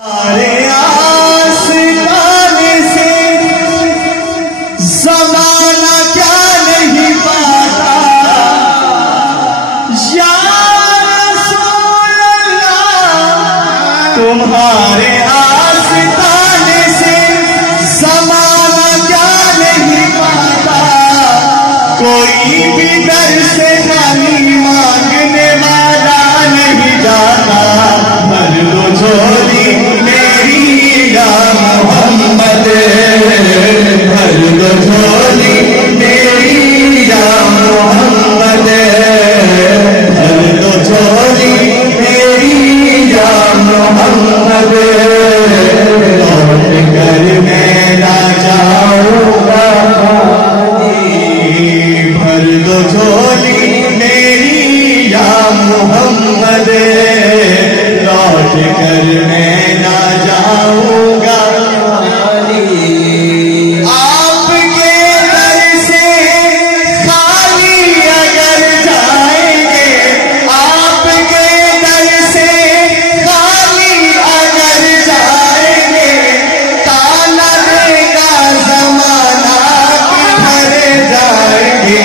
अरे आसमाने से ज़माना क्या नहीं पाता, या रसूल अल्लाह तुम्हारे आसमाने से ज़माना क्या नहीं पाता। कोई भी दर से खाली मांगने वाला नहीं जाता। भर दो झोली मेरी या मोहम्मद, भर दो झोली मेरी या मोहम्मद, भर दो झोली मेरी या मोहम्मद। लौट कर मैं ना जाऊंगा, भर दो झोली मेरी या मोहम्मद। लौट कर मैं ना जाऊंगा। आपके दर से खाली अगर जाएंगे, आपके दर से खाली अगर जाएंगे, ताला देगा ज़माना किधर जाएंगे।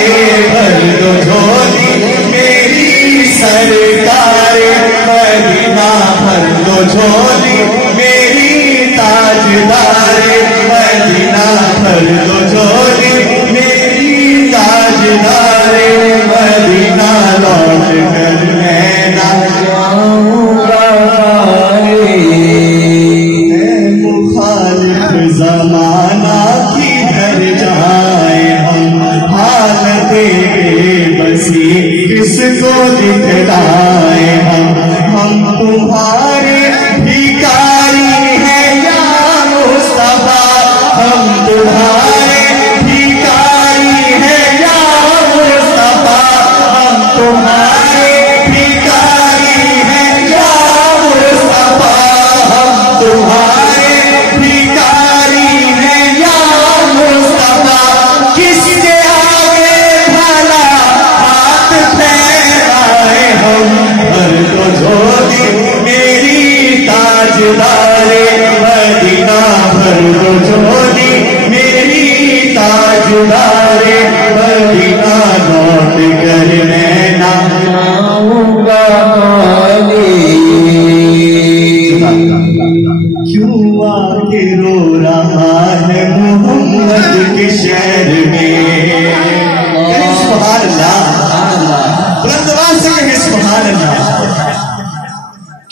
भर दो झोली मेरी सरकार मदीना, भर दो झोली मेरी ताजदार मदीना, भर दो झोली मेरी ताजदार मदीना। लौट कर मैं ना जाऊंगा। मुखालिफ ज़माना किधर जाए हम, हालत बेबसी किसको दिखलाए हम तुम्हारे भिखारी हैं या मुस्तफा, हम तुम्हारे भिखारी हैं या मुस्तफा, हम तुम्हारे भिखारी हैं या मुस्तफा, हम तुम्हारे भिखारी हैं या मुस्तफा। किसके आगे भला हाथ फैलाए हम। भर दो झोली मेरी ताजदार मदीना, भर दो झोली मेरी ताजदार मदीना। लौट कर मैं ना जाऊंगा। क्यों आके रो रहा है मोहम्मद के शहर में। सुभान अल्लाह, बुलंद आवाज से कहें सुभान अल्लाह।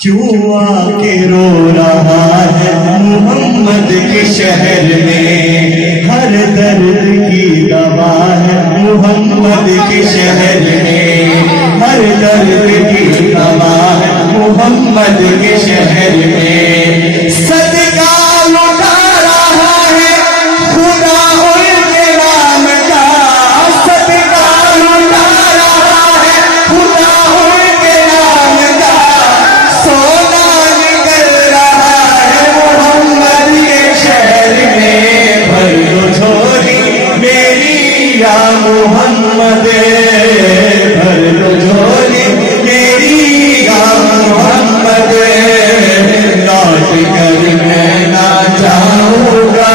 क्यों आके रो रहा है मोहम्मद के शहर में। हर दर्द की दवा है मोहम्मद के शहर में, हर दर्द की दवा है मोहम्मद के शहर में। सदका लुटा रहा है खुदा उनके नाम का, सदका लुटा रहा है खुदा उनके नाम का। सोना निकल रहा है मोहम्मद के शहर में। भर दो झोली मेरी या मोहम्मद, भर दो झोली मेरी या मोहम्मद। लौट कर मैं ना जाऊंगा।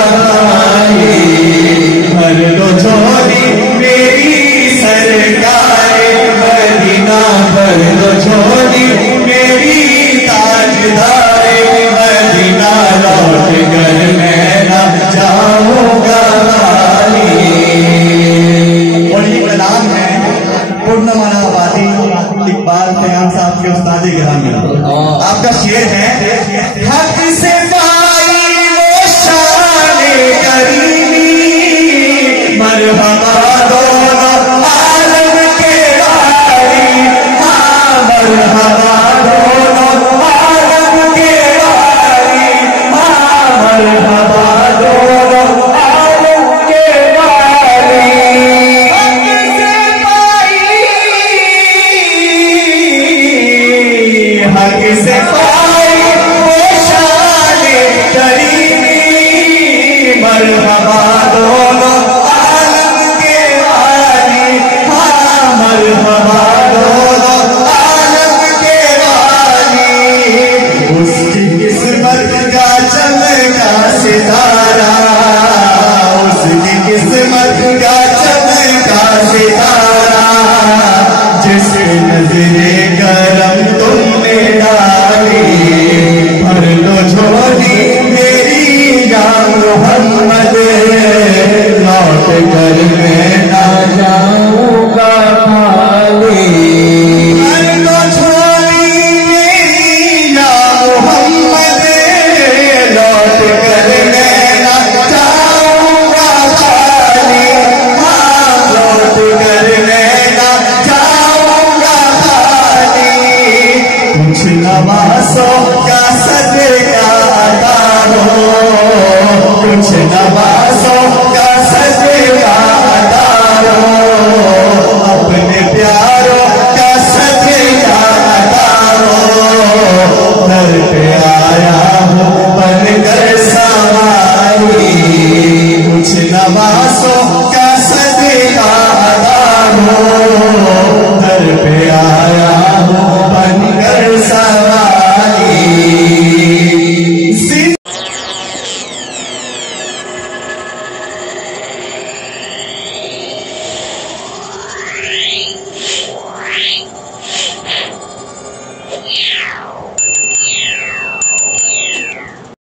भर दो झोली मेरी सरकार मदीना, भर दो झोली मेरी ताजदार मदीना। लौट कर मैं ना जाऊंगा। और ये कलाम है पूर्णमाना आबादी इकबाल फयाम साहब के उस्ताद गिरामी। आपका शेर है, हक से पाई वो शान करीमी, मरहबा दोनों आलम के वारी। हाँ मरहबा दोनों आलम के वारी, हाँ मरहबा दोनों आलम के वारी। हक से पाई वो शान करीमी, मरहबा दोनों आलम के वारी। हाँ मरहबा दोनों आलम के वारी। उसकी किस्मत नवा